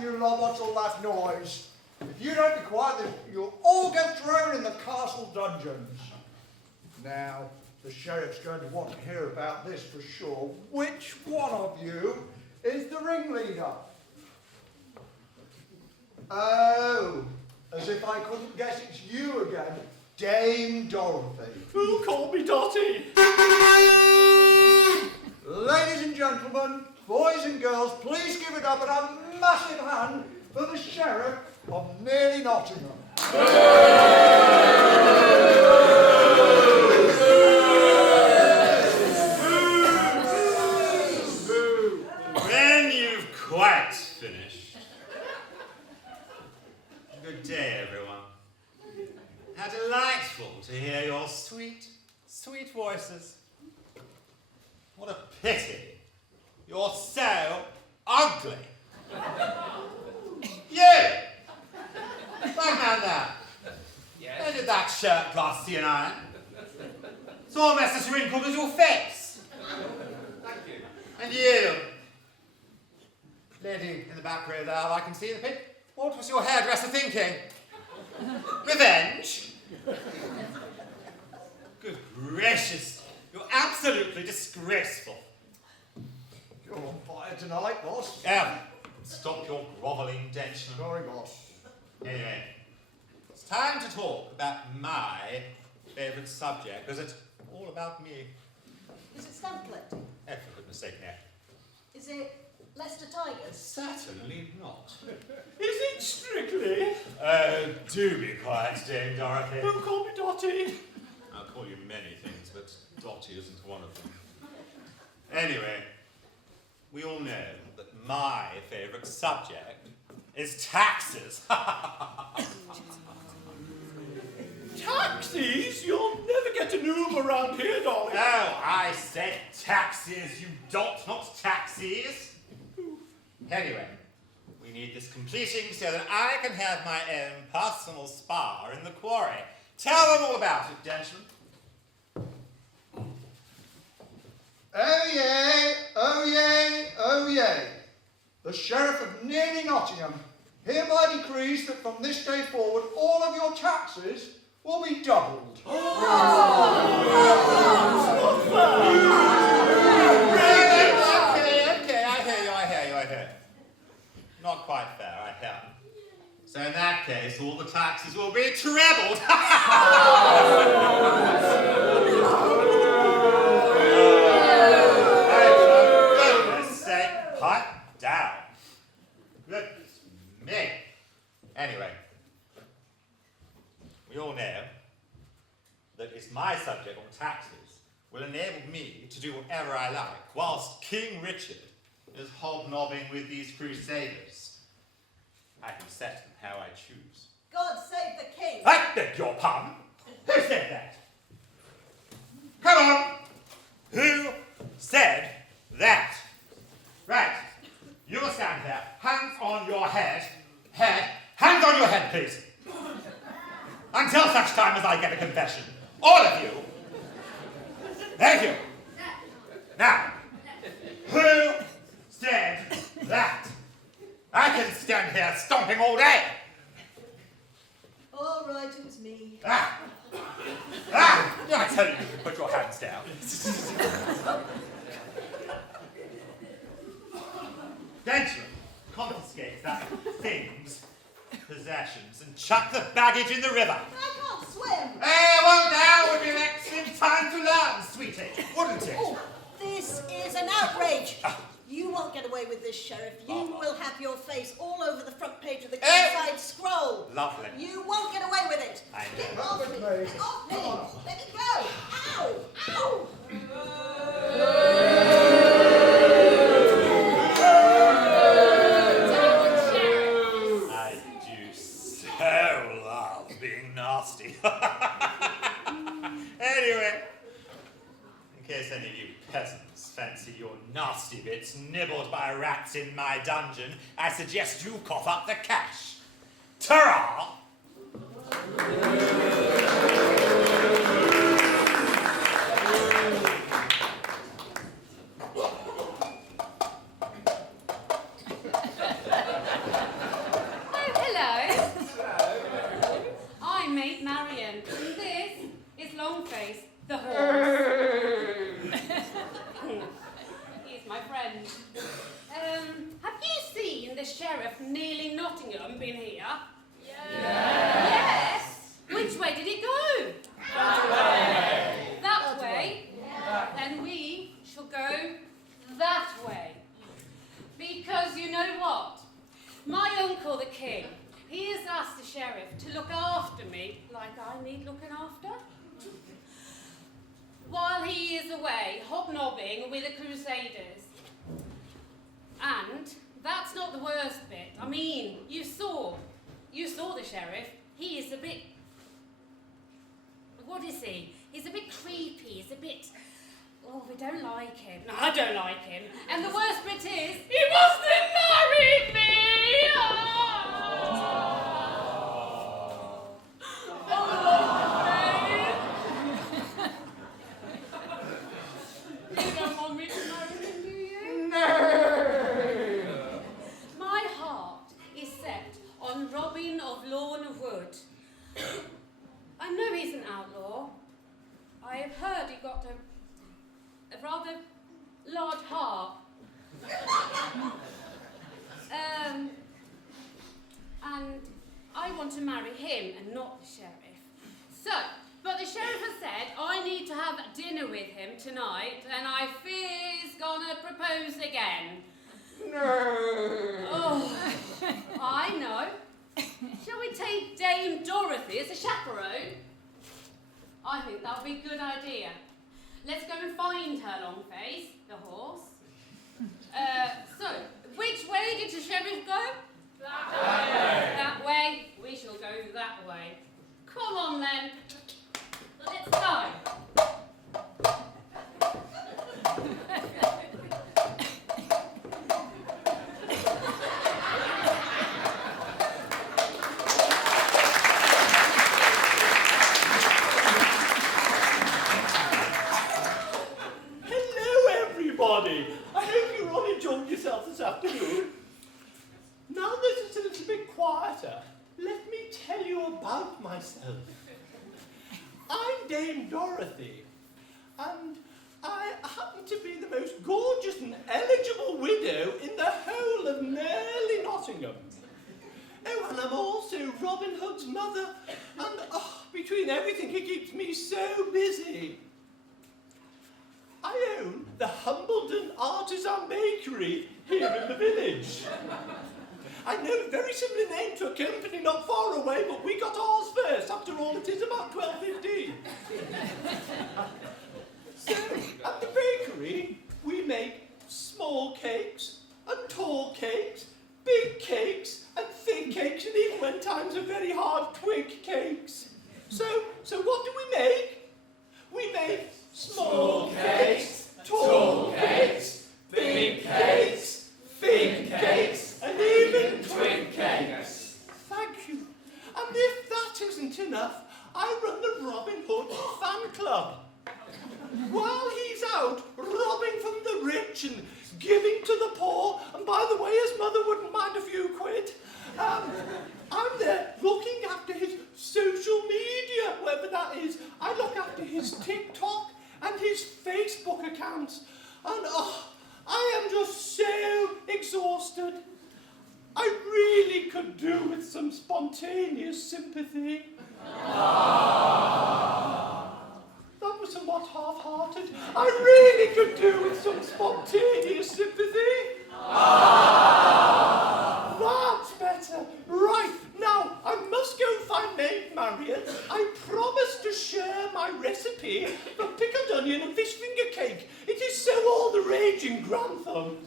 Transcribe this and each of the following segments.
you lot, what's all that noise? If you don't be quiet, then you'll all get thrown in the castle dungeons. Now, the sheriff's going to want to hear about this for sure. Which one of you is the ringleader? Oh, as if I couldn't guess it's you again, Dame Dorothy. Who called me Dotty? Ladies and gentlemen, boys and girls, please give it up and a massive hand for the Sheriff of Nearly Nottingham. When you've quite finished. Good day, everyone. How delightful to hear your sweet, sweet voices. What a pity you're so ugly. You! That man there. Yes. Where did that shirt glass and iron? It's almost as wrinkled as your face. Thank you. And you, lady in the back row there, I can see the pic. What was your hairdresser thinking? Revenge? Good gracious, you're absolutely disgraceful. You're on fire tonight, boss. Stop your grovelling dention. Sorry, boss. Anyway, it's time to talk about my favourite subject, because it's all about me. Is it stamp collecting? Oh, for goodness sake, no. Is it Leicester Tigers? Certainly not. Is it Strictly? Oh, do be quiet, Dame Dorothy. Who called me Dotty? I'll call you many things, but Dotty isn't one of them. Anyway, we all know that my favourite subject is taxes. Taxis? You'll never get a noob around here, darling. No, I said taxes, you dolt, not taxis. Anyway, we need this completing so that I can have my own personal spa in the quarry. Tell them all about it, gentlemen. Oh yay, oh yay, oh yay. The Sheriff of Nearly Nottingham hereby decrees that from this day forward all of your taxes will be doubled. Okay, I hear you. Not quite fair, I hear. So in that case, all the taxes will be trebled. For goodness sake, pipe down. Goodness me. Anyway, we all know that it's my subject on taxes will enable me to do whatever I like, whilst King Richard is hobnobbing with these crusaders. I can set them how I choose. God save the king! I beg your pardon? Who said that? Come on! Who said that? Right. You will stand here, hands on your head. Hands on your head, please. Until such time as I get a confession. All of you. Thank you. Now, who said that? I can stand here stomping all day. All right, it was me. I tell you, put your hands down. Gentlemen, confiscate that thing's possessions and chuck the baggage in the river. I can't swim! Well, now would be an excellent time to learn, sweetie, wouldn't it? Oh, this is an outrage! You won't get away with this, Sheriff. You will have your face all over the front page of the Inside Scroll. Lovely. You won't get away with it. I know. Get off me! Get off me! Let me go! Ow! Ow! I do so love being nasty. Anyway, in case any of you peasants fancy your nasty bits nibbled by rats in my dungeon, I suggest you cough up the cash. Ta-ra! Have you seen the Sheriff nearly Nottingham been here? Yes. Which way did he go? That way? Then we shall go that way. Because you know what? My uncle the King, he has asked the Sheriff to look after me like I need looking after. While he is away hobnobbing with the Crusaders. And that's not the worst bit. I mean, you saw the Sheriff. He is a bit, what is he? He's a bit creepy, he's a bit, oh, we don't like him. No, I don't like him. And the worst bit is, he wants to marry me! You don't want me to marry him, do you? No! My heart is set on Robin of Lorne Wood. I know he's an outlaw. I have heard he got a rather large heart. And I want to marry him and not the Sheriff. So, but the Sheriff has said I need to have dinner with him tonight, and I fear he's gonna propose again. No! Oh, I know. Shall we take Dame Dorothy as a chaperone? I think that would be a good idea. Let's go and find her, Longface, the horse. So, which way did the Sheriff go? That way. That way? We shall go that way. Come on then. Let's go. Hello, everybody. I hope you all enjoyed yourself this afternoon. Now that it's a little bit quieter, let me tell you about myself. I'm Dame Dorothy, and I happen to be the most gorgeous and eligible widow in the whole of Merley Nottingham. Oh, and I'm also Robin Hood's mother, and between everything it keeps me so busy. I own the Humbledon Artisan Bakery here in the village. I know a very similar name to a company not far away, but we got ours first. After all, it is about 12:15. So, at the bakery, we make small cakes and tall cakes, big cakes and thick cakes, and even when times are very hard, twig cakes. So what do we make? We make small cakes, tall cakes, big cakes, thick cakes, and even twig cakes. Thank you. And if that isn't enough, I run the Robin Hood fan club. While he's out robbing from the rich and giving to the poor, and by the way, his mother wouldn't mind a few quid, I'm there looking after his social media, whatever that is. I look after his TikTok and his Facebook accounts, and I am just so exhausted. I really could do with some spontaneous sympathy. That was somewhat half-hearted. I really could do with some spontaneous sympathy. That's better. Right, now I must go find Maid Marian. I promised to share my recipe for pickled onion and fish finger cake. It is so all the rage in Grantham.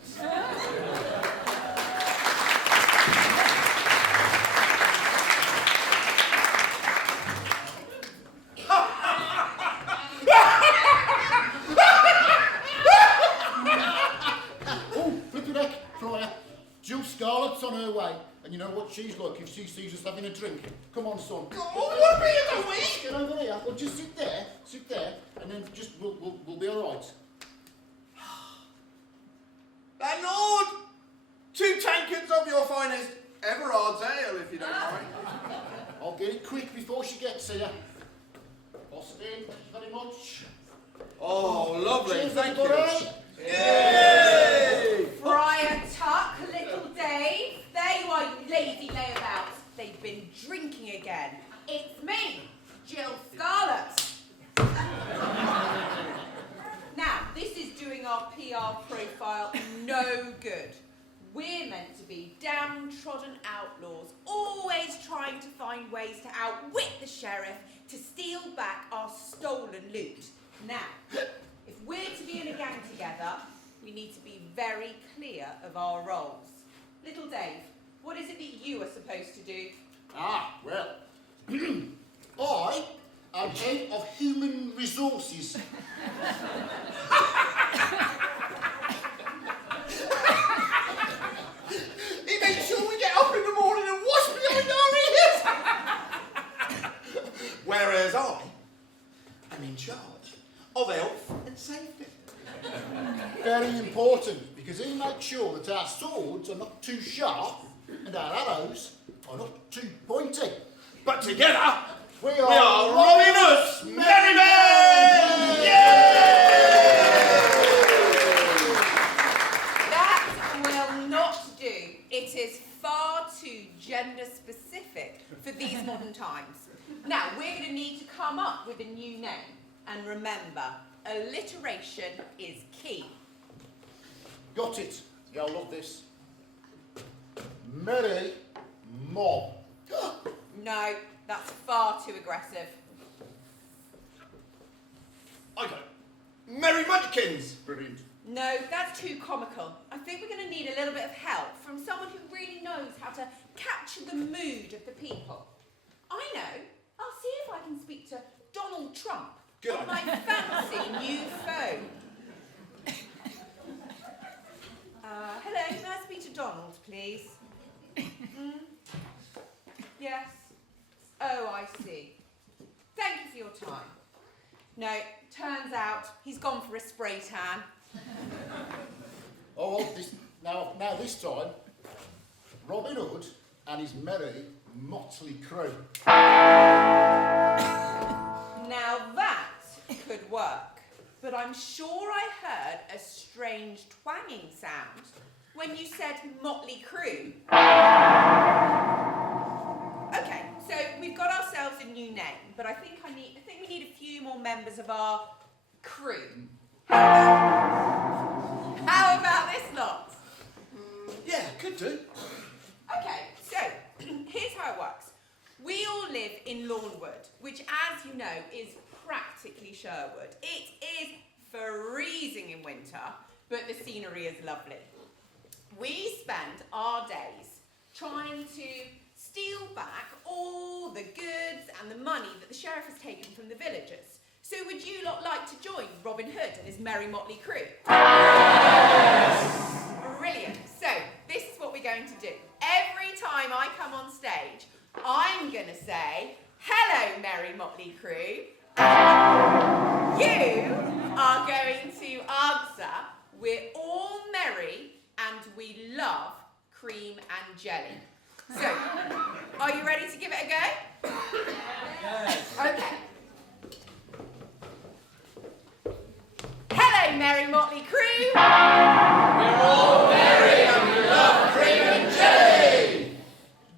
Jill Scarlett's on her way, and you know what she's like if she sees us having a drink. Come on, son. Oh, what are you doing? Get over here. Well, just sit there, and then just we'll be all right. Landlord! 2 tankards of your finest Everard's ale, if you don't mind. I'll get it quick before she gets here. Austin, thank you very much. Oh, lovely, Cheers, thank everybody. you. Yay! Why, lazy layabouts, they've been drinking again. It's me, Jill Scarlett. Now, this is doing our PR profile no good. We're meant to be downtrodden outlaws, always trying to find ways to outwit the sheriff to steal back our stolen loot. Now, if we're to be in a gang together, we need to be very clear of our roles. Little Dave, what is it that you are supposed to do? Ah, well, I am head of human resources. He makes sure we get up in the morning and wash behind our ears. Whereas I am in charge of health and safety. Very important, because he makes sure that our swords are not too sharp and our arrows are not too pointy. But together, We we are Robin Hood's Merry Men! That will not do. It is far too gender specific for these modern times. Now, we're going to need to come up with a new name. And remember, alliteration is key. Got it. You'll love this. Merry Mob. No, that's far too aggressive. I got it. Merry Munchkins! Brilliant. No, that's too comical. I think we're going to need a little bit of help from someone who really knows how to capture the mood of the people. I know. I'll see if I can speak to Donald Trump Good on my fancy new phone. Hello, may I speak to Donald, please? Yes. Oh, I see. Thank you for your time. No, turns out he's gone for a spray tan. Oh, well, now this time, Robin Hood and his merry motley crew. Now that could work, but I'm sure I heard a strange twanging sound when you said motley crew. Okay, so we've got ourselves a new name, but I think we need a few more members of our crew. How about this lot? Yeah, could do. Okay, so here's how it works. We all live in Lawnwood, which, as you know, is practically Sherwood. It is freezing in winter, but the scenery is lovely. We spend our days trying to steal back all the goods and the money that the sheriff has taken from the villagers. So would you lot like to join Robin Hood and his merry motley crew? Yes! Brilliant. So this is what we're going to do. Every time I come on stage, I'm going to say, hello, merry motley crew. And you are going to answer, we're all merry and we love cream and jelly. So, are you ready to give it a go? Yes. Okay. Hello, merry motley crew. We're all merry and we love cream and jelly!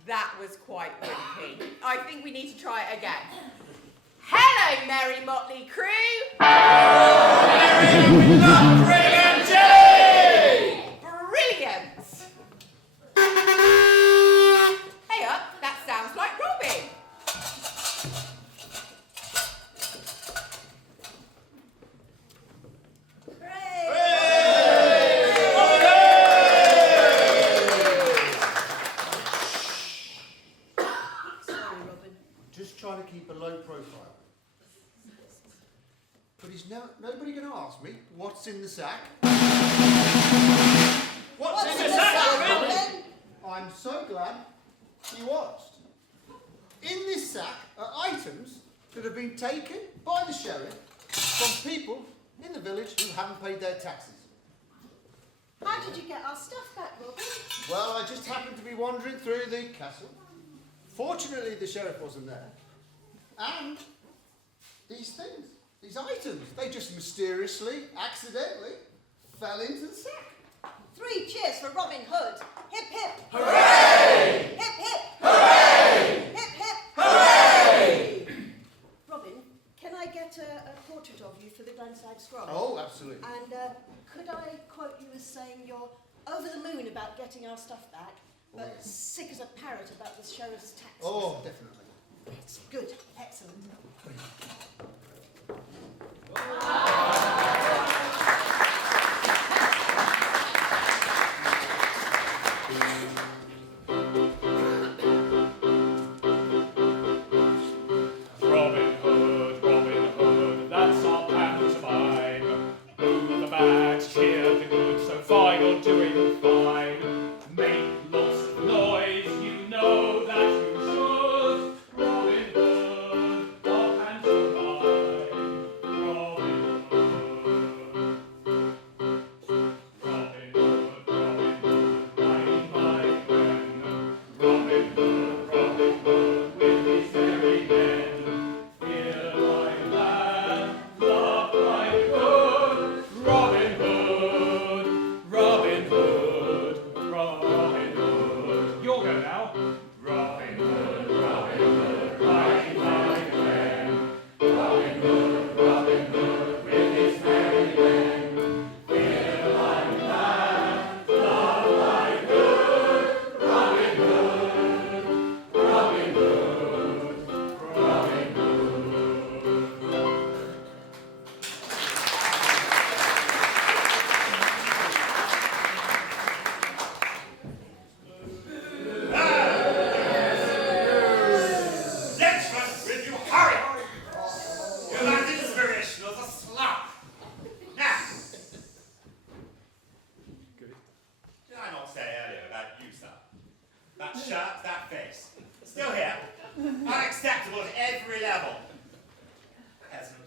That was quite wimpy. I think we need to try it again. Hello, merry motley crew. We're all merry and we love cream and jelly! Brilliant. Hey up, that sounds like Robin. Sorry, Robin. Just trying to keep a low profile. But is nobody going to ask me what's in the sack? What's in the sack, Robin? Robin? I'm so glad you asked. In this sack are items that have been taken by the sheriff from people in the village who haven't paid their taxes. How did you get our stuff back, Robin? Well, I just happened to be wandering through the castle. Fortunately, the sheriff wasn't there. And these things, these items, they just mysteriously, accidentally fell into the sack. 3 cheers for Robin Hood. Hip hip. Hooray! Hip hip. Hooray! Hip hip. Hooray! Robin, can I get a portrait of you for the Glenside Scroll? Oh, absolutely. And could I quote you as saying you're over the moon about getting our stuff back, but sick as a parrot about the sheriff's taxes? Oh, definitely. That's good. Excellent. Robin Hood, that's our pantomime. Move the bags, cheer the good, so far you're doing fine. Make lots of noise, you know that you should. Robin Hood, our pantomime. Robin Hood. Robin Hood, riding by men. Robin Hood, with his merry men. Fear like that, love like good. Robin Hood, Robin Hood, Robin Hood. You'll go now. Robin Hood, riding like men. Robin Hood, with his merry men. Fear like that, love like good. Robin Hood, Robin Hood, Robin Hood. Gentlemen, will you hurry? Your last inspiration was a slump. Now, did I not say earlier about you, sir? That shirt, that face, still here, unacceptable at every level. Peasant.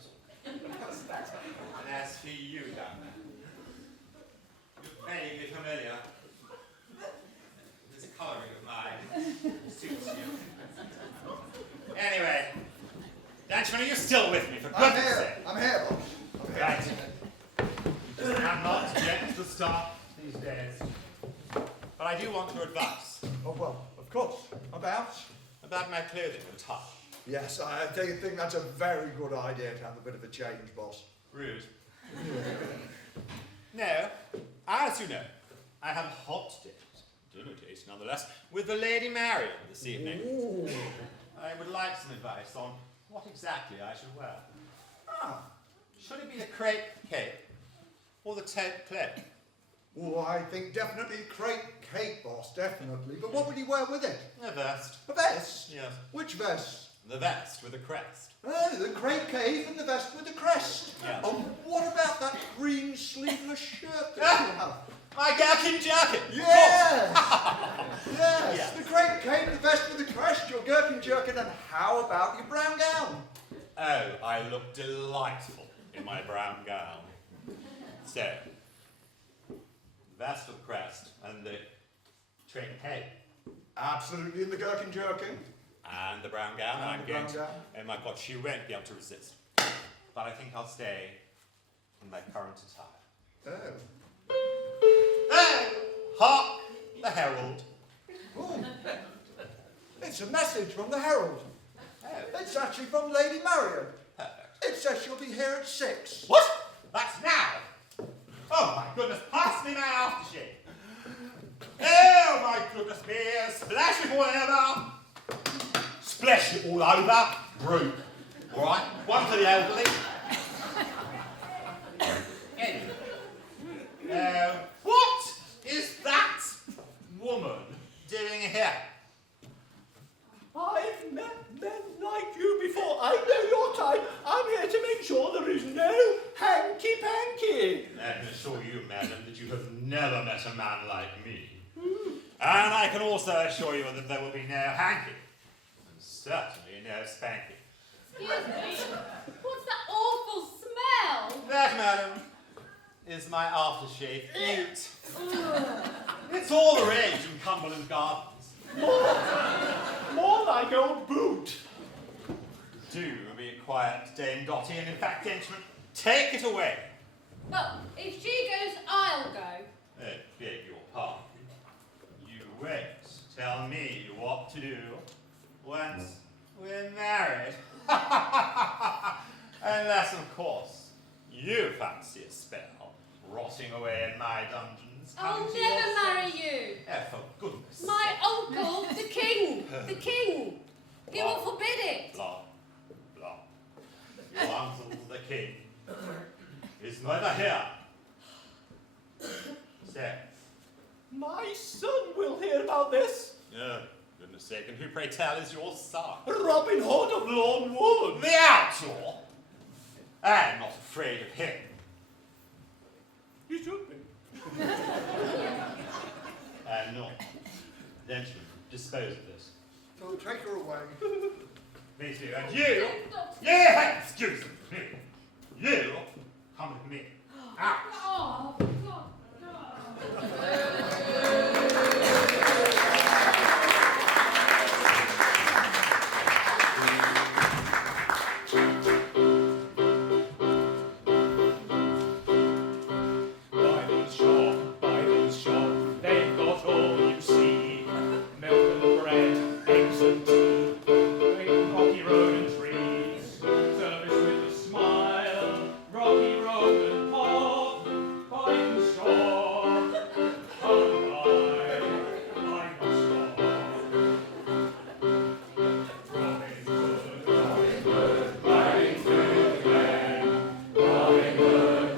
And as for you, down there, you're vaguely familiar. This colouring of mine suits you. Anyway, gentlemen, are you still with me, for I'm goodness here. sake? I'm here, boss. I'm here. Right. I'm not yet the star these days. But I do want your advice Oh, well, of course. About? about my clothing and tie. Yes, I think that's a very good idea to have a bit of a change, boss. Rude. No, as you know, I have a hot date, dinner date nonetheless, with the Lady Marian this evening. Ooh. I would like some advice on what exactly I should wear. Ah. Should it be the crepe cape or the taupe cloak? Oh, I think definitely crepe cape, boss, definitely. But what would you wear with it? A vest. A vest? Yes. Which vest? The vest with a crest. Oh, the crepe cape and the vest with the crest. Yes. And what about that green sleeveless shirt that you have? My gherkin jacket. Yes! Yes, Yes. the crepe cape, the vest with the crest, your gherkin jerkin, and how about your brown gown? Oh, I look delightful in my brown gown. So, vest with crest and the trim cape Absolutely in the gherkin jerkin. and the brown gown. And I'm the going brown to. gown. Oh my God, she won't be able to resist. But I think I'll stay in my current attire. Oh. Oh, hark, the herald. Ooh. It's a message from the Herald. Oh, It's actually from Lady Marian. perfect. It says she'll be here at 6. What? That's now. Oh my goodness, pass me my aftershave. Oh my goodness me, splash it all over. Splash it all over. Group. All right, one for the elderly. Anyway. What is that woman doing here? I've met men like you before. I know your type. I'm here to make sure there is no hanky-panky. I can assure you, madam, that you have never met a man like me. And I can also assure you that there will be no hanky. And certainly no spanky. Excuse me. What's that awful smell? That, madam, is my aftershave ute. It's all the rage in Cumberland Gardens. More like old boot. Do be quiet, Dame Dotty, and in fact, gentlemen, take it away. Well, if she goes, I'll go. Big wait. Tell me what to do once we're married. Unless, of course, you fancy a spell rotting away in my dungeons. I'll coming to never your marry senses. you. Yeah, for goodness My sake. uncle, the king. He will forbid it. Blah, blah. Your uncle, the king, is neither here. So, My son will hear about this. oh, goodness sake, and who, pray tell, is your son? Robin Hood of Lorne Wood. The outlaw? I'm not afraid of him. You should be. I'm not. Gentlemen, dispose of this. So take her away. Me too. And you, yeah, excuse me. You, come with me. Out. Oh, God. Bytham's shop, they've got all you see. Milk and bread, eggs and tea, rocky road and trees. Service with a smile, rocky road and pop. Bytham's shop, come by, I must stop. Robin Hood, riding through the glen. Robin Hood,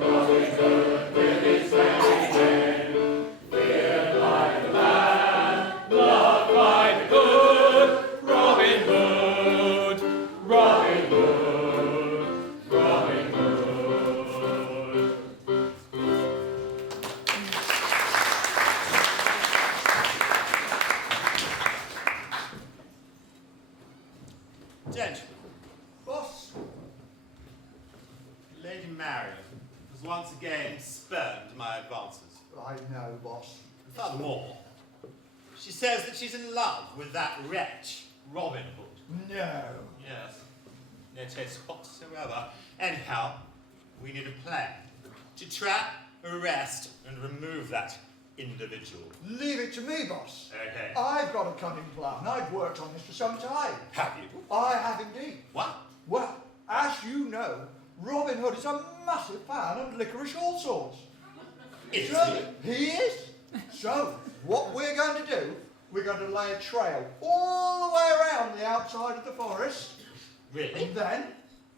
with his fancy men. Feared by the bad, loved by the good. Robin Hood, Robin Hood, Robin Hood. Gentlemen, Boss, Lady Marian has once again spurned my advances. I know, boss. Furthermore, she says that she's in love with that wretch, Robin Hood. No. Yes, no taste whatsoever. Anyhow, we need a plan to trap, arrest, and remove that individual. Leave it to me, boss. Okay. I've got a cunning plan. I've worked on this for some time. Have you? I have indeed. What? Well, as you know, Robin Hood is a massive fan of licorice all sorts. Is So, he is. So, what we're going to do, we're going to lay a trail all the way around the outside of the forest, Really? and then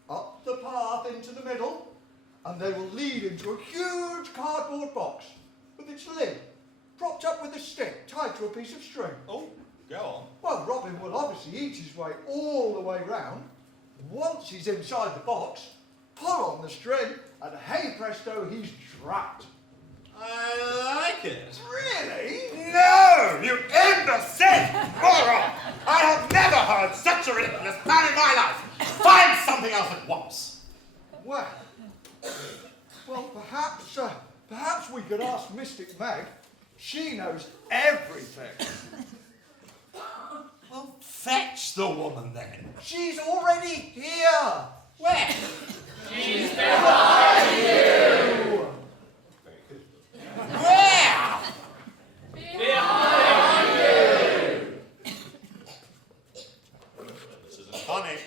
up the path into the middle, and they will lead into a huge cardboard box with its lid propped up with a stick tied to a piece of string. Oh, go on. Well, Robin will obviously eat his way all the way round. Once he's inside the box, pull on the string, and hey presto, he's trapped. I like it. Really? No, you imbecile moron! I have never heard such a ridiculous plan in my life. Find something else at once. Well, perhaps we could ask Mystic Meg. She knows everything. Well, fetch the woman then. She's already here. Where? She's behind you. Where? Behind you. This isn't funny.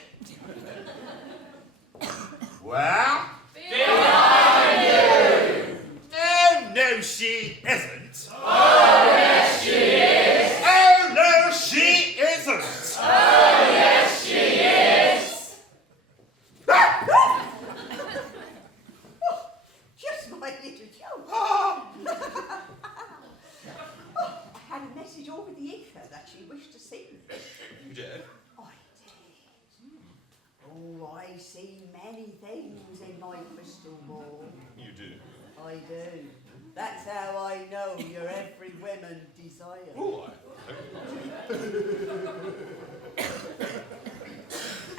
Well? Behind you. Oh, no, she isn't. Oh, yes, she is. Oh, no, she isn't. Oh, yes, she is. Just my little joke. Ah, I had a message over the ether that she wished to see me. you did? I did. Oh, I see many things in my crystal ball. You do. I do. That's how I know you're every woman desire. Oh,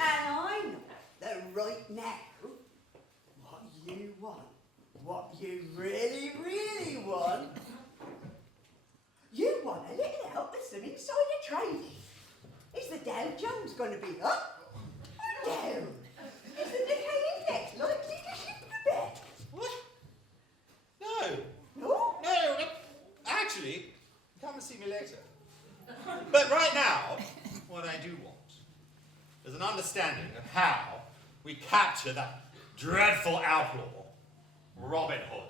And I know that right now, what you want, what you really, really want, you want a little help with some insider trading. Is the Dow Jones going to be up or down? Is the Nikkei Index likely to shift a bit? What? No. No? No, actually, come and see me later. you want is an understanding of how we capture that dreadful outlaw, Robin Hood.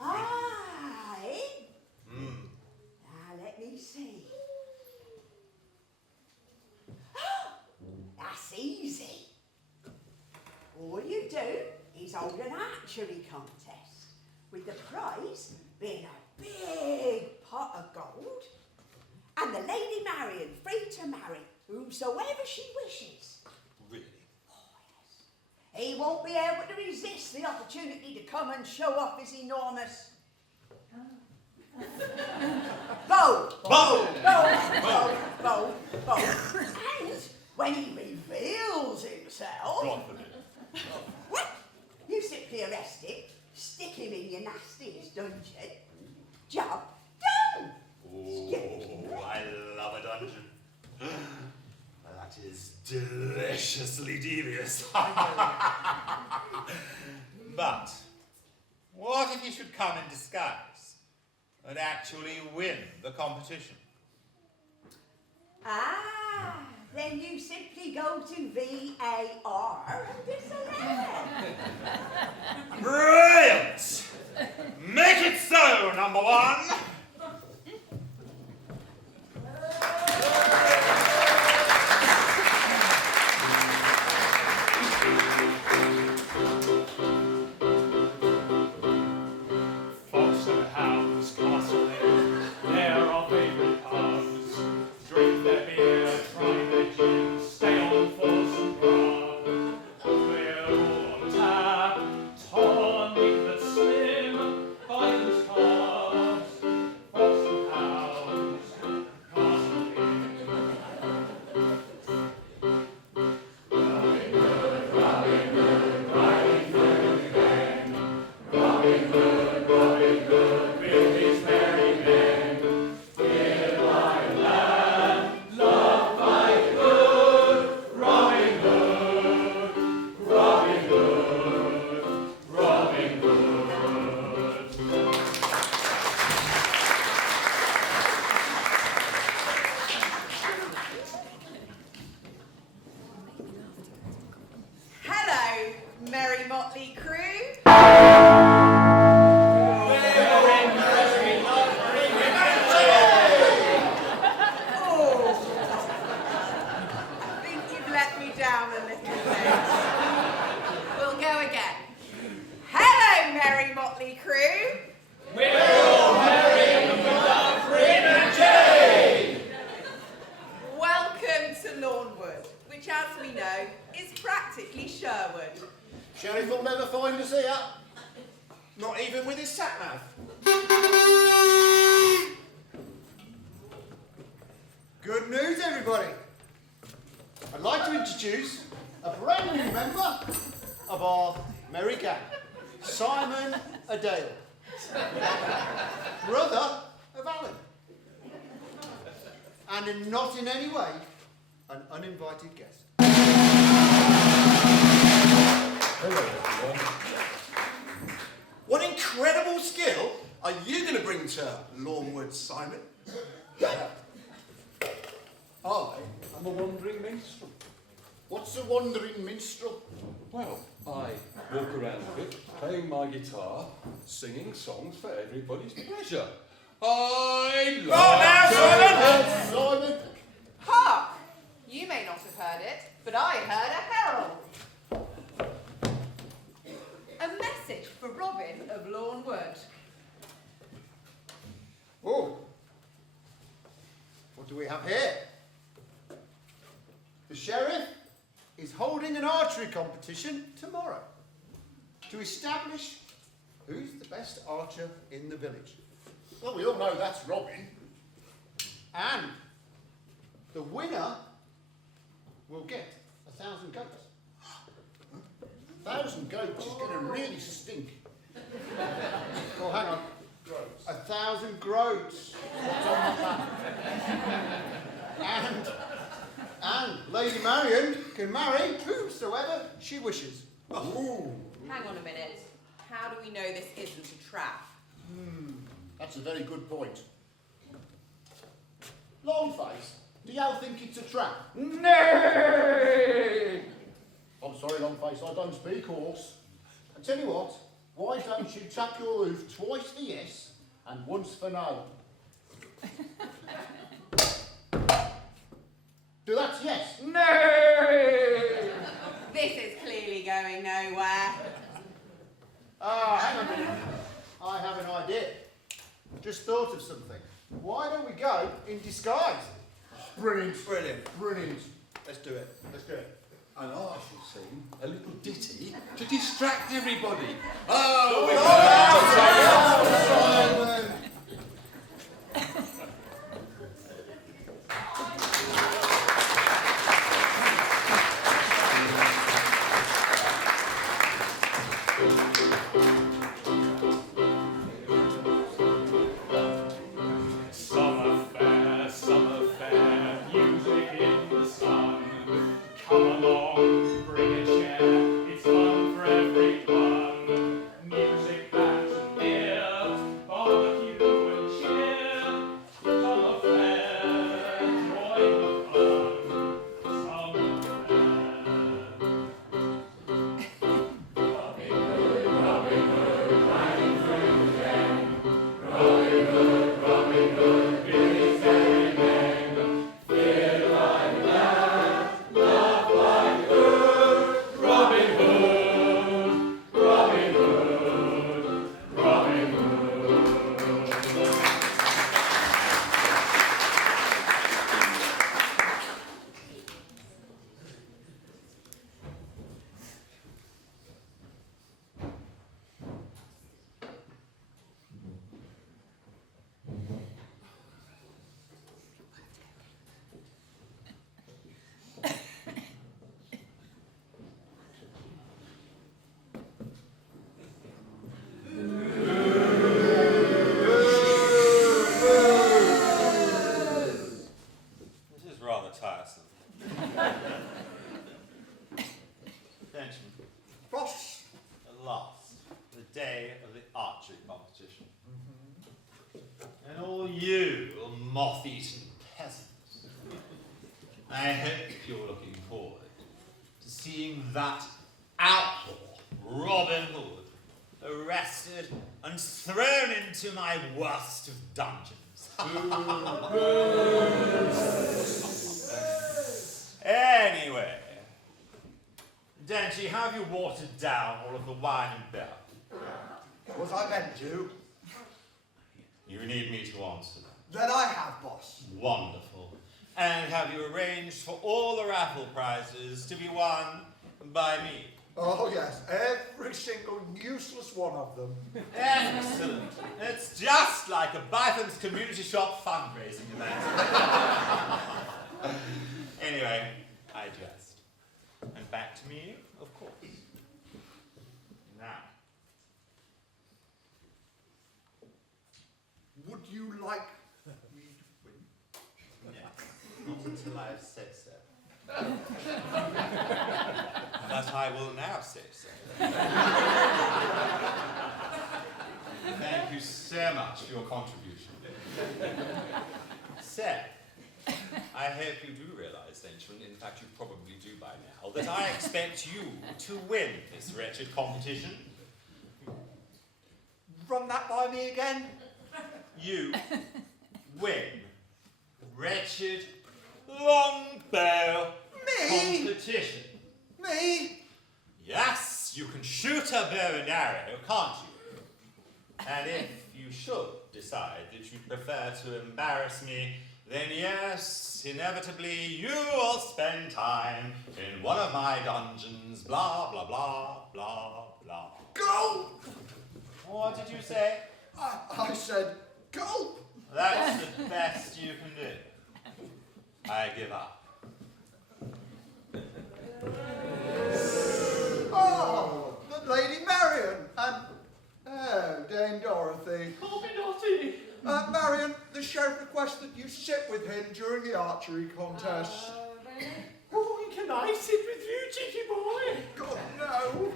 Aye. Now let me see. That's easy. All you do is hold an archery contest, with the prize being a big pot of gold, and the Lady Marian free to marry whomsoever she wishes. Really? He won't be able to resist the opportunity to come and show off his enormous bow. Bow! Bow. And when he reveals himself, God forbid. well, you simply arrest him, stick him in your nastiest dungeon. Job done. Oh, I love a dungeon. That is deliciously devious. But what if he should come in disguise and actually win the competition? Ah, then you simply go to VAR and disallow. Brilliant! Make it so, number one! Fox and hounds, castle inn, they're our favourite pubs. Drink their beer, try their gin, stay on for some grub. We're all on tap, tonic that's slim, Bytham's pubs, Fox and hounds, castle inn. With his merry men, fill my land, love my good, Robin Hood, Robin Hood, Robin Hood. Hello, merry motley crew. Oh, I think you've let me down a little bit. We'll go again. Hello, merry motley crew. Welcome to Lawnwood, which, as we know, is practically Sherwood. Sheriff will never find us here. Not even with his sat-nav. Good news, everybody. I'd like to introduce a brand new member of our merry gang, Simon Adale, brother of Alan, and not in any way an uninvited guest. What incredible skill are you going to bring to Lawnwood, Simon? I'm a wandering minstrel. What's a wandering minstrel? Well, I walk around a bit, playing my guitar, singing songs for everybody's pleasure. I love Simon! Hark! You may not have heard it, but I heard a herald. A message for Robin of Lawnwood. Oh, what do we have here? The sheriff is holding an archery competition tomorrow to establish who's the best archer in the village. Well, we all know that's Robin. And the winner will get 1,000 goats. 1,000 goats is going to really stink. Oh, hang on. 1,000 groats. and Lady Marian can marry whosoever she wishes. Ooh, Hang on a minute. How do we know this isn't a trap? that's a very good point. Longface, Do y'all think it's a trap? Nay! I'm sorry, Longface, I don't speak horse. I tell you what, why don't you tap your hoof twice for yes and once for no? Do that, yes. Nay! This is clearly going nowhere. Ah, hang on a minute. I have an idea. Just thought of something. Why don't we go in disguise? Brilliant. Brilliant. Brilliant. Let's do it. Let's do it. And I shall sing a little ditty to distract everybody. Oh, Simon! Summer fair, music in the sun. Come along, bring a chair, it's fun for everyone. Music, laughs and beer, barbecue and cheer. Summer fair, join the fun. Summer fair. This is rather tiresome. Attention. Boss. At last, the day of the archery competition. And all you moth-eaten peasants, I hope you're looking forward to seeing that outlaw, Robin Hood, arrested and thrown into my worst of dungeons. Anyway, Denchi, have you watered down all of the wine and beer? Was I meant to? You need me to answer that. Then I have, boss. Wonderful. And have you arranged for all the raffle prizes to be won by me? Oh, yes, every single useless one of them. Excellent. It's just like a Bytham's community shop fundraising event. Anyway, I jest. And back to me, of course. Now, Would you like me to win? yeah, not until I've said so. But I will now say so. Thank you so much for your contribution. Seth, I hope you do realize, Denchman, in fact you probably do by now, that I expect you to win this wretched competition. Run that by me again? You win wretched longbow Me? competition. Me? Yes, you can shoot a bow and arrow, can't you? And if you should decide that you'd prefer to embarrass me, then yes, inevitably you will spend time in one of my dungeons, blah, blah, blah, blah, blah. Go! What did you say? I said go! That's the best you can do. I give up. Oh, the Lady Marion and Dame Dorothy. Call me naughty. Marion, the sheriff requests that you sit with him during the archery contest. Oh, can I sit with you, cheeky boy? God, no.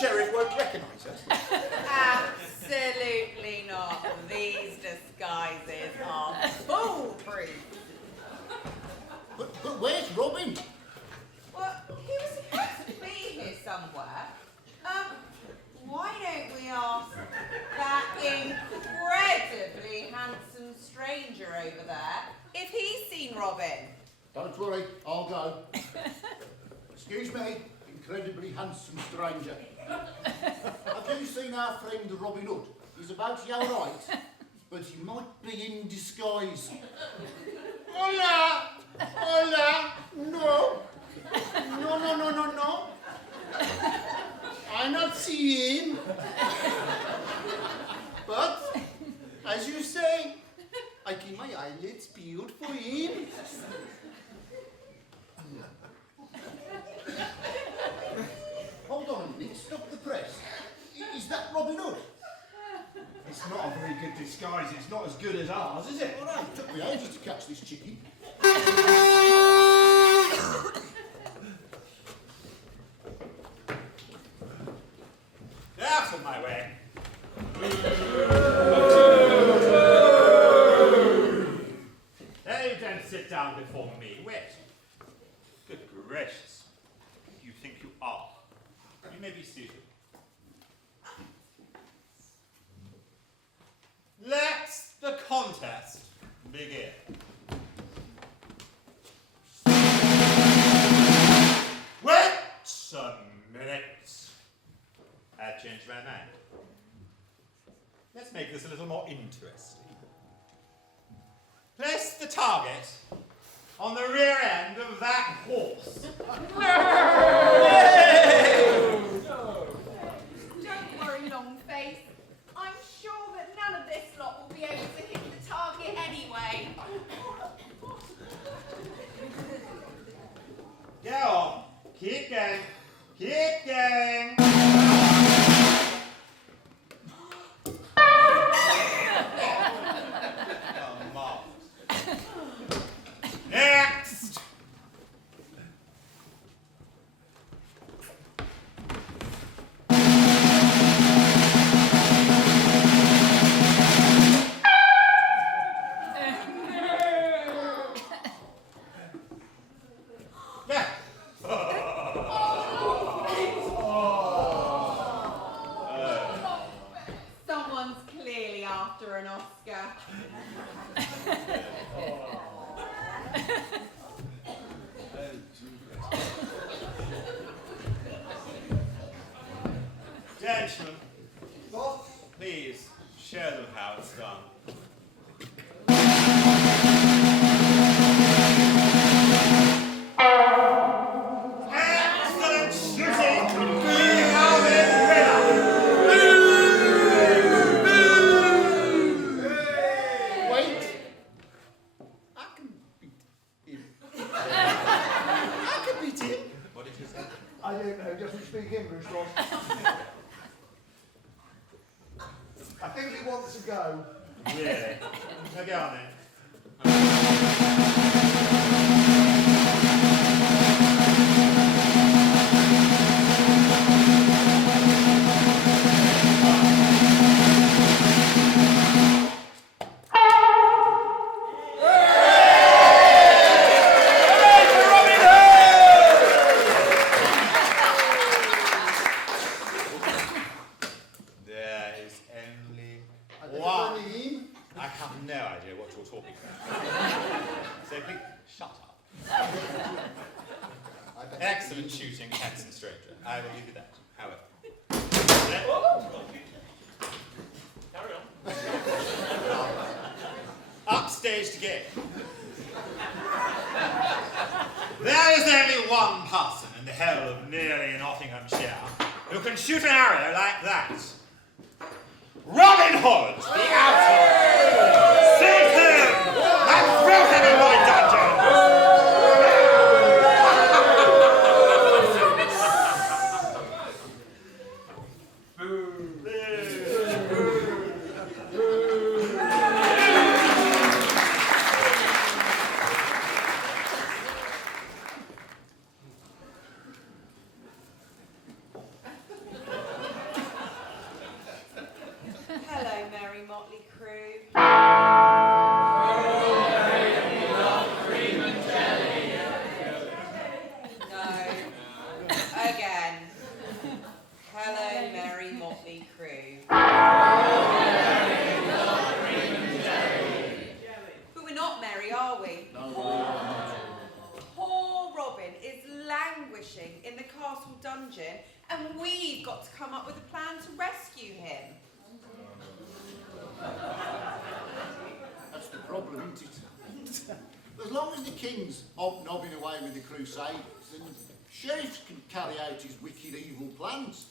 sheriff won't recognise us? Absolutely not. These disguises are foolproof. But where's Robin? Well, he was supposed to be here somewhere. Why don't we ask that incredibly handsome stranger over there if he's seen Robin? Don't worry, I'll go. Excuse me, incredibly handsome stranger. Have you seen our friend Robin Hood? He's about your height, but he might be in disguise. Hola! Hola! No! No. I not see him. But, as you say, I keep my eyelids peeled for him. Hold on a minute, stop the press. Is that Robin Hood? It's not a very good disguise. It's not as good as ours, is it? Well, it took me ages to catch this chickie. Out of my way. Hey, don't sit down before me. Wait. Good gracious. You think you are? You may be seated. Let the contest begin. Wait a minute. I've changed my mind. Let's make this a little more interesting. Place the target on the rear end of that horse. Don't worry, Longface. I'm sure that none of this lot will be able to hit the target anyway. Go on. Keep going. Keep going. Next! Someone's clearly after an Oscar. Gentlemen, please show them how it's done. Excellent shooting! Calvin winner! Wait. I can beat him. I can beat him. What did you say? I don't know, doesn't speak English, Ross. I think he wants to go. Really? Now go on then. There is only I think one. it's only him. I have no idea what you're talking about. So please, shut up. I bet Excellent shooting, handsome stranger. I will give you that. However. Carry on. Upstaged again. There is only one person in the whole of nearly Nottinghamshire who can shoot an arrow like that. Robin Hood, the outlaw. Seize him and throw him in my dungeon. crew. No. Again. Hello, merry motley crew. But we're not merry, are we? Poor Robin is languishing in the castle dungeon, and we've got to come up with a plan to rescue him. That's the problem, isn't it? As long as the king's hobnobbing away with the Crusaders, then sheriffs can carry out his wicked, evil plans.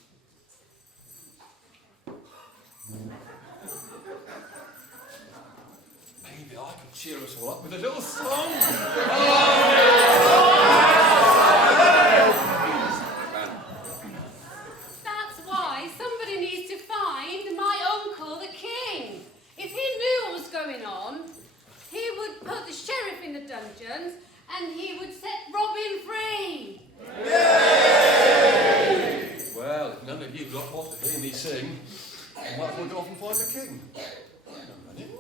Maybe I could cheer us all up with a little song. That's why somebody needs to find my uncle, the king. If he knew what was going on, he would put the sheriff in the dungeons and he would set Robin free. Well, if none of you lot want to hear me sing, I might as well go off and find the king. Hang on a minute.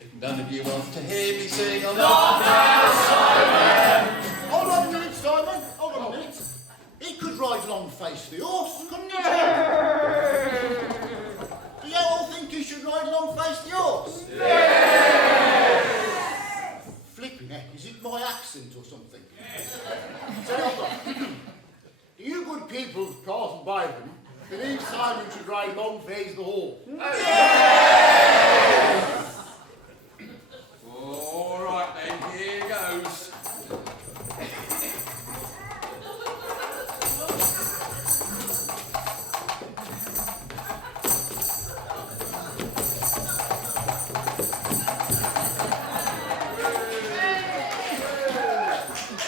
If none of you want to hear me sing, I'll not now, Simon! Hold on a minute, Simon. Hold on a minute. He could ride Longface the horse, couldn't he? Do you all think he should ride Longface the horse? Flipping heck, is it my accent or something? So hold on. Do you good people of Castle Bytham believe Simon should ride Longface the horse? All right then, here goes.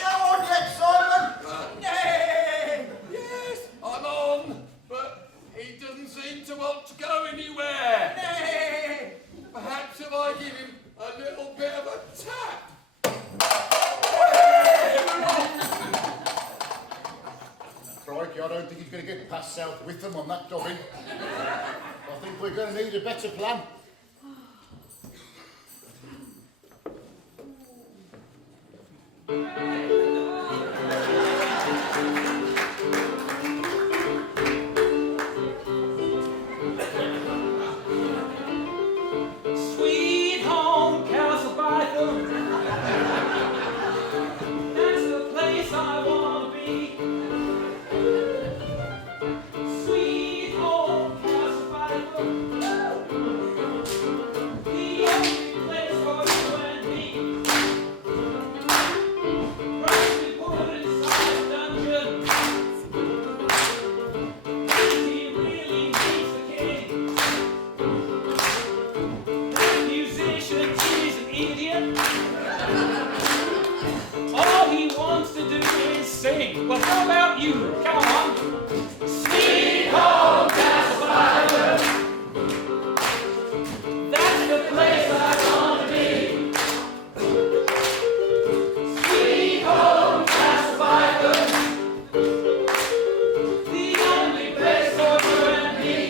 Come on yet, Simon! Yes, I'm on, but he doesn't seem to want to go anywhere. Perhaps if I give him a little bit of a tap. Crikey, I don't think he's going to get past South Wytham on that dobbin. I think we're going to need a better plan. Sweet home, Castle Bytham. That's the place I want to be. Sweet home, Castle Bytham. The only place for you and me. Right we put inside the dungeon. He really needs the king. Musician, he's an idiot. All he wants to do is sing. Well, how about you? Come on. Sweet home, Castle Bytham. That's the place I want to be. Sweet home, Castle Bytham. The only place for you and me.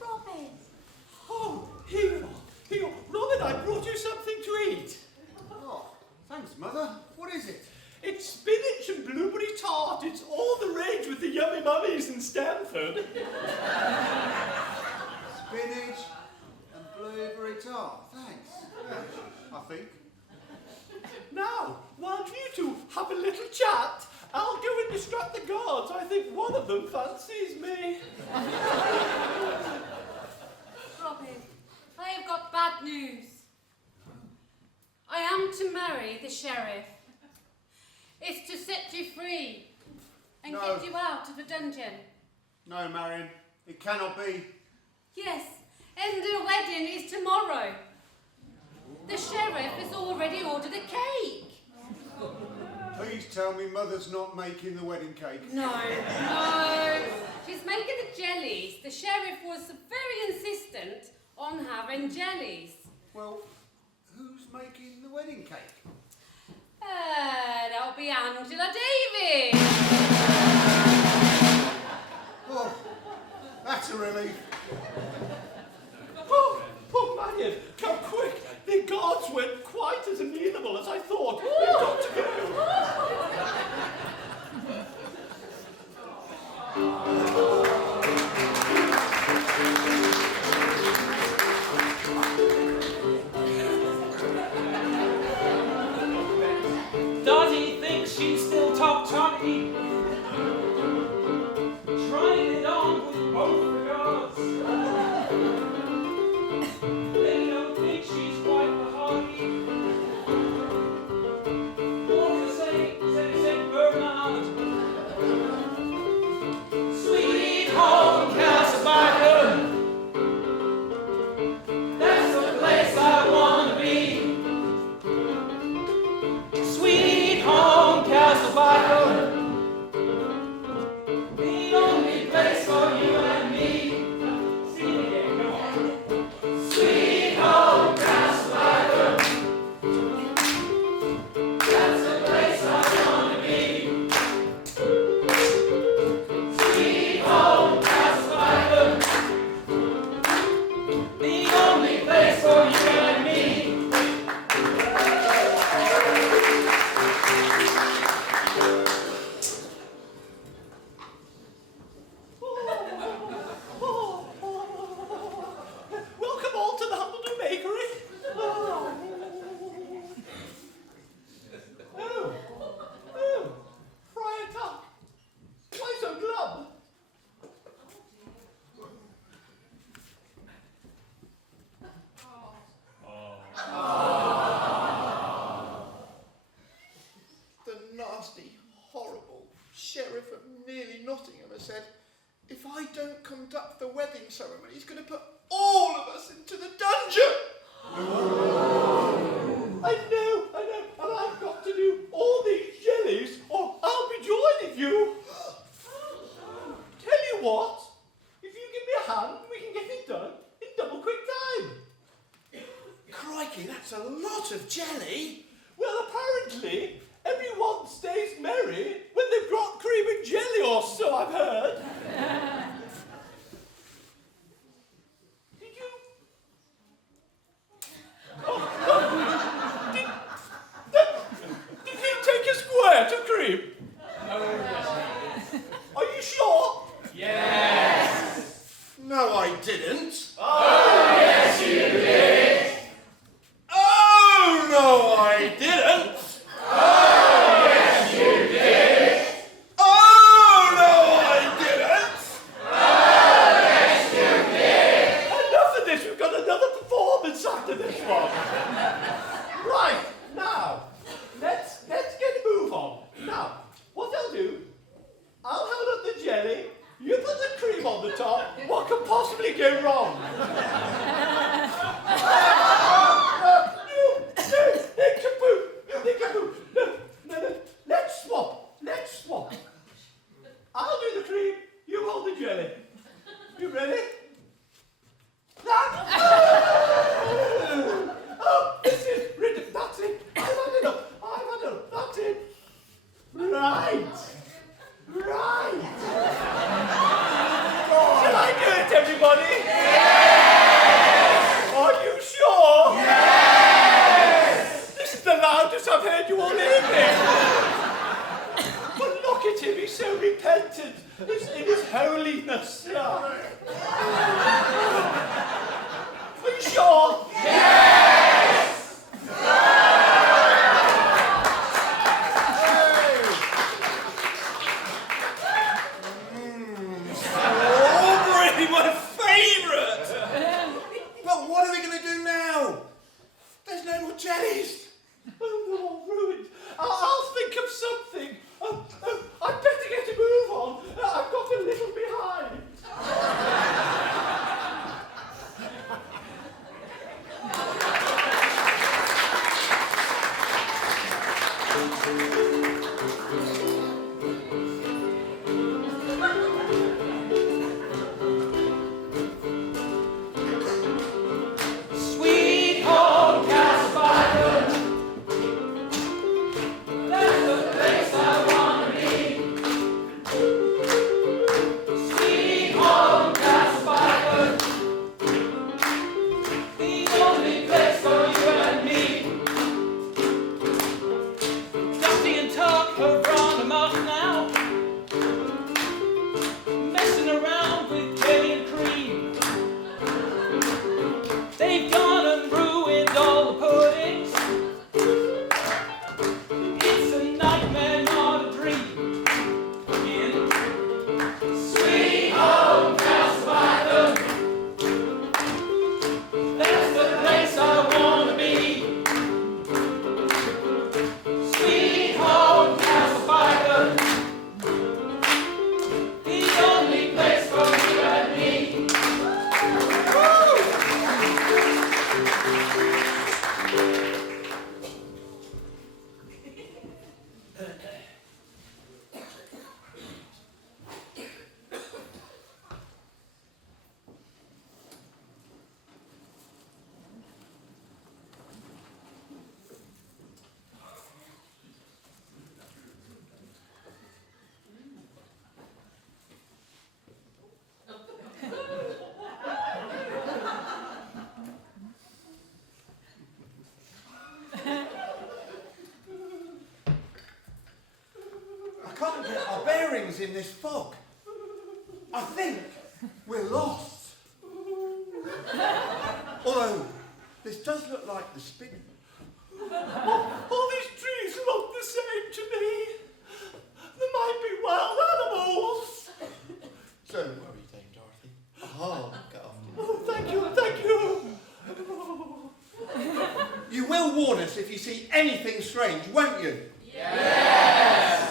Robin. Oh, here. Robin, I brought you something to eat. Oh, thanks, Mother. What is it? It's spinach and blueberry tart. It's all the rage with the yummy mummies in Stamford. Spinach and blueberry tart. Thanks. I think. Now, while you two have a little chat, I'll go and distract the guards. I think one of them fancies me. Robin, I have got bad news. I am to marry the sheriff. It's to set you free and No. get you out of the dungeon. No, Marion. It cannot be. Yes, and the wedding is tomorrow. The sheriff has already ordered a cake. Please tell me Mother's not making the wedding cake. No. She's making the jellies. The sheriff was very insistent on having jellies. Well, who's making the wedding cake? That'll be Angela Davis. Oh, that's a relief. Oh, Marion, come quick. The guards weren't quite as amenable as I thought. We've got to go. Does he think she's still top toddy? Trying it on with both regards. They don't think she's quite the hardy. What to say, St. Bernard. Sweet home, Castle Bytham. That's the place I want to be. Sweet home, Castle Bytham. The only place for you and me. Sing it again, come on. Sweet home, Castle Bytham. That's the place I want to be. Sweet home, Castle Bytham. The only place for you and me. Welcome all to the Humbledon Bakery. Oh, Friar Tuck. Why so glum? The nasty, horrible sheriff of nearly Nottingham has said, if I don't conduct the wedding ceremony, he's going to put all of us into the dungeon. I know, and I've got to do all these jellies, or I'll be joining you. Tell you what, if you give me a hand, we can get it done in double quick time. Crikey, that's a lot of jelly. Well, apparently, everyone stays merry when they've got cream and jelly, or so I've heard. Did you... Did he take a square to cream? Are you sure? No, I didn't. Yes, you did. Oh, no, I didn't. Yes, you did. Oh, no, I didn't. Yes, you did. Enough of this. We've got another performance after this one. Right, now, let's get a move on. Now, what I'll do, I'll hold up the jelly, you put the cream on the top. What could possibly go wrong? No, let's swap. I'll do the cream, you hold the jelly. You ready? Oh, is in this fog. I think we're lost. Although, this does look like the spin. All these trees look the same to me. There might be wild animals. Don't worry, Dame Dorothy. I'll look after you. Oh, thank you, thank you. You will warn us if you see anything strange, won't you? Yes!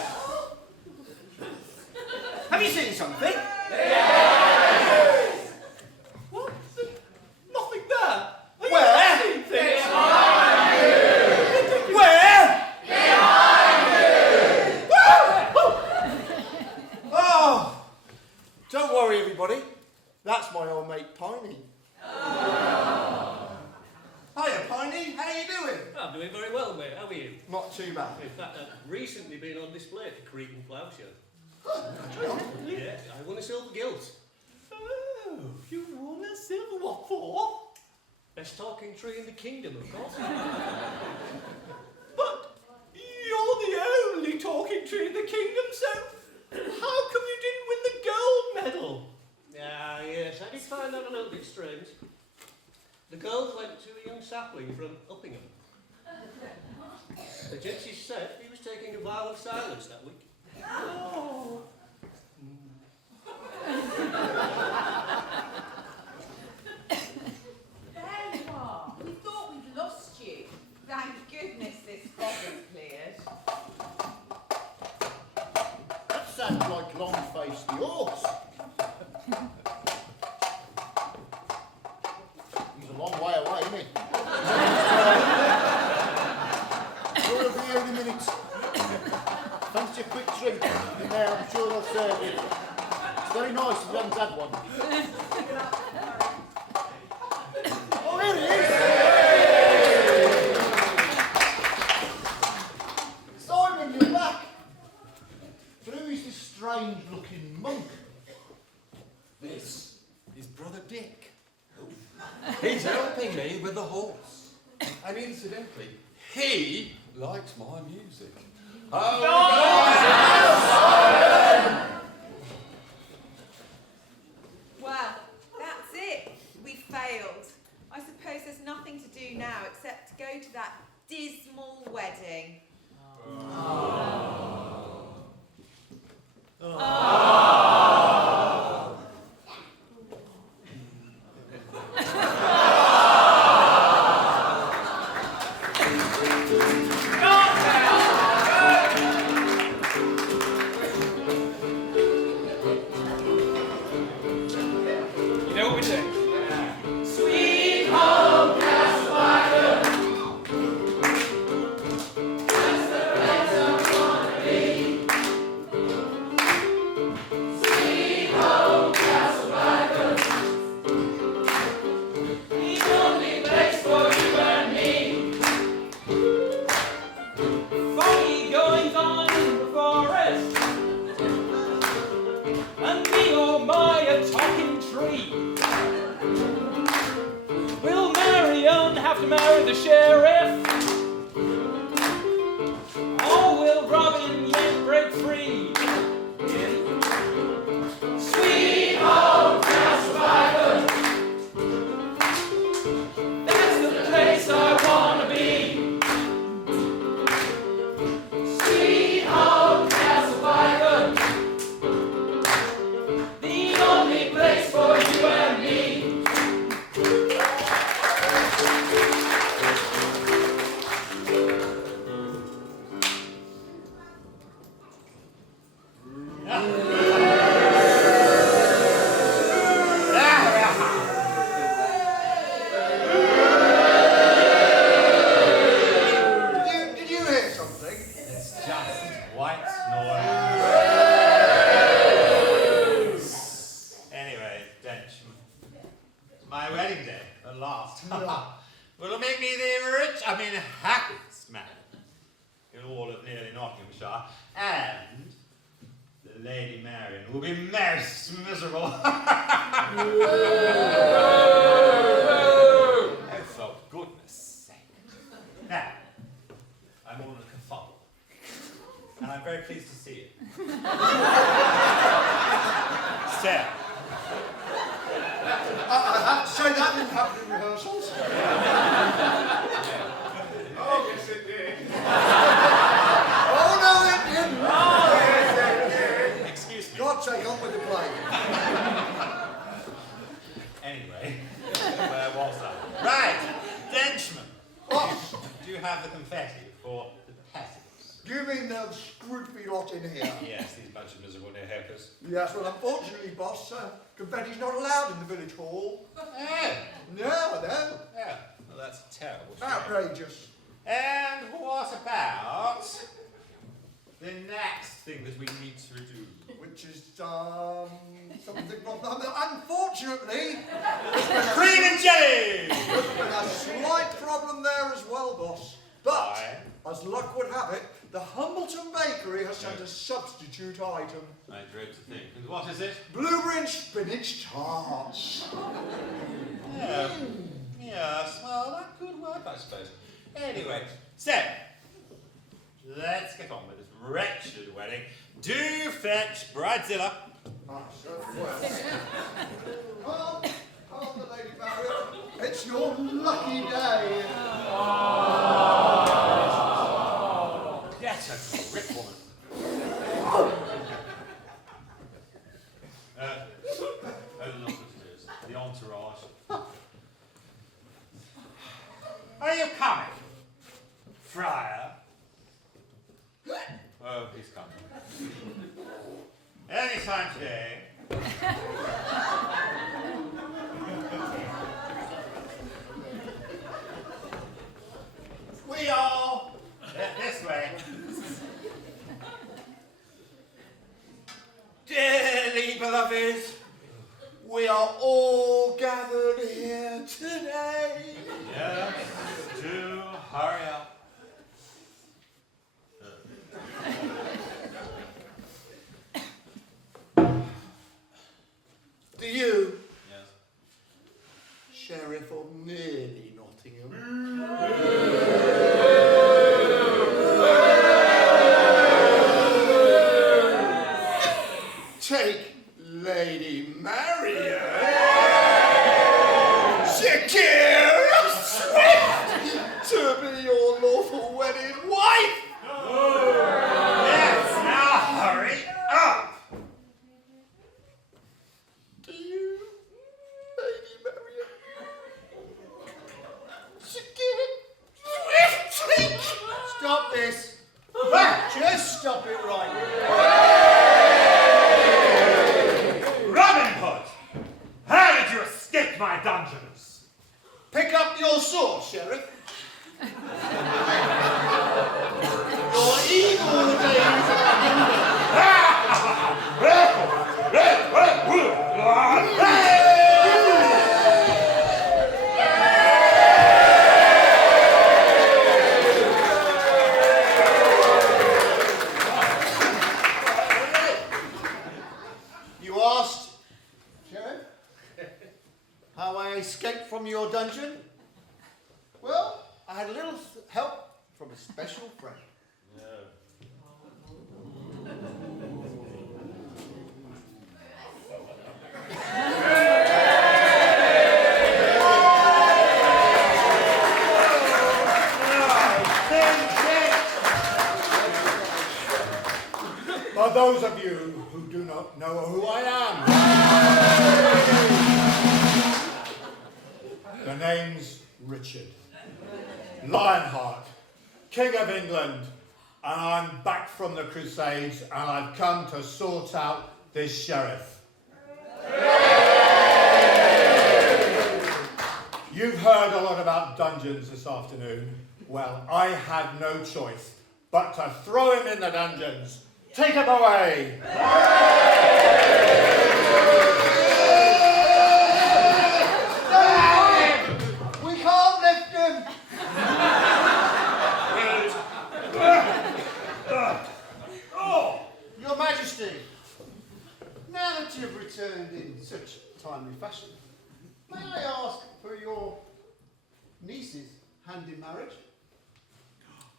Have you seen something? Yes! What? Nothing there. Where? I've seen things. Where? Behind you! Oh! Don't worry, everybody. That's my old mate, Piney. Hiya, Piney. How you doing? I'm doing very well, mate. How are you? Not too bad. In fact, I've recently been on display at the Cretan Flower Show. Oh, Yeah, I won a silver gilt. Oh, you won a silver what for? Best talking tree in the kingdom, of course. But you're the only talking tree in the kingdom, so how come you didn't win the gold medal? Ah, yes, I did find that a little bit strange. The gold went to a young sapling from Uppingham. The judges said he was taking a vow of silence that week. Oh. There you are. We thought we'd lost you. Thank goodness this fog has cleared. That sounds like Long-Face the horse. He's a long way away, isn't he? We'll be here in a minute. Fancy a quick treat in there, I'm sure they'll serve you. It's very nice if you haven't had one. Oh, here he is! Simon, you're back! But who is this strange-looking monk? This is Brother Dick. He's helping me with the horse. And incidentally, he likes my music. Well, that's it. We failed. I suppose there's nothing to do now except to go to that dismal wedding. You know what we do? Sweet home, Castle Bytham. That's the place I wanna be. Sweet home, Castle Bytham. The only place for you and me. Funny goings on in the forest. And me, oh my, a talking tree. Will Marion have to marry the sheriff? Or will Robin yet break free? Sweet home, Castle Bytham. That's the place I wanna be. Sweet home, Castle Bytham. The only place for you and me. Did you hear something? It's just white noise. Anyway, Dench, it's my wedding day at last. Will it make me the happiest man in all of nearly Nottinghamshire, and the Lady Marion will be most miserable. Oh, for goodness sake. Now, I'm all in a kerfuffle, and I'm very pleased to see you. Sir. I have to say that didn't happen in rehearsals. Oh, yes, it did. Oh, no, it didn't. Oh, yes, it did. Excuse me. God, take on with the play. Anyway, where was I? Right, Denchman. What? Do you have the confetti for the peasants? Do you mean the scroopy lot in here? Yes, these bunch of miserable near-hookers. Yes, well, unfortunately, boss, confetti's not allowed in the village hall. Oh, No, no. yeah. Well, that's a terrible shame. Outrageous. And what about the next thing that we need to do? Which is, something wrong. Unfortunately, Cream and jelly! there's been a slight problem there as well, boss. But, Aye. as luck would have it, the Humbleton Bakery has sent a substitute item. I dread to think. And what is it? Blueberry and spinach tarts. Yeah. Yes, well, that could work, I suppose. Anyway, so, let's get on with this wretched wedding. Do fetch Bridezilla. Ah, so well. Come on, the Lady Marriott. It's your lucky day. Get a grip, woman. Look at this. The entourage. Are you coming, Friar? Oh, he's coming. Anytime today. We all this way. Dearly beloved, we are all gathered here today. Yes, do hurry up. Do you, Yes. Sheriff of nearly Nottingham, take Lady Marion, Shakira Swift, to be your lawful wedded wife? Yes, now hurry up. Do you, Lady Marion, Shakira Swift? Stop this. Just stop it right now. Robin Hood, how did you escape my dungeons? Pick up your sword, Sheriff. Your evil days are ended. You asked, Sheriff, how I escaped from your dungeon? Well, I had a little help from a special friend. For those of you who do not know who I am, the name's Richard Lionheart, King of England, and I'm back from the Crusades, and I've come to sort out this sheriff. You've heard a lot about dungeons this afternoon. Well, I had no choice but to throw him in the dungeons. Take him away! We can't lift him. Your Majesty, now that you've returned in such timely fashion, may I ask for your niece's hand in marriage?